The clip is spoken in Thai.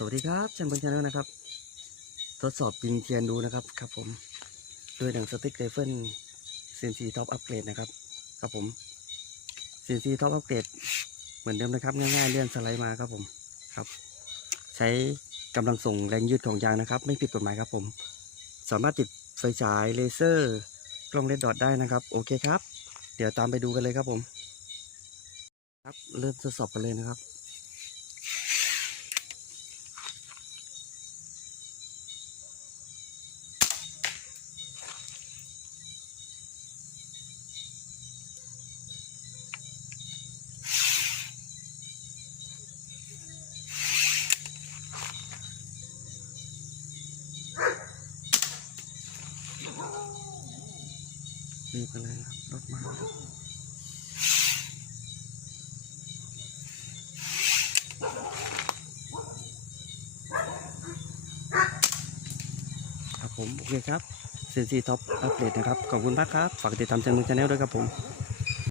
สวัสดีครับชันบนชาแนลนะครับ ทดสอบยิงเทียนดูนะครับครับผมด้วยหนังสติ๊กไรเฟิล CNC ท็อปอัปเกรดนะครับครับผม CNC ท็อปอัปเกรดเหมือนเดิมนะครับ ง่ายๆเลื่อนสไลด์มาครับผมครับ ใช้กำลังส่งแรงยืดของยางนะครับ ไม่ผิดกฎหมายครับผม สามารถติดไฟฉายเลเซอร์กล้องเลดดอทได้นะครับ โอเคครับ เดี๋ยวตามไปดูกันเลยครับผม ครับเริ่มทดสอบกันเลยนะครับ รีบไปเลยครับรถมาครับครับผม โอเคครับซีซีท็อปอัปเดตนะครับ ขอบคุณมากครับ ฝากติดตามช่องชาแนลด้วยครับผม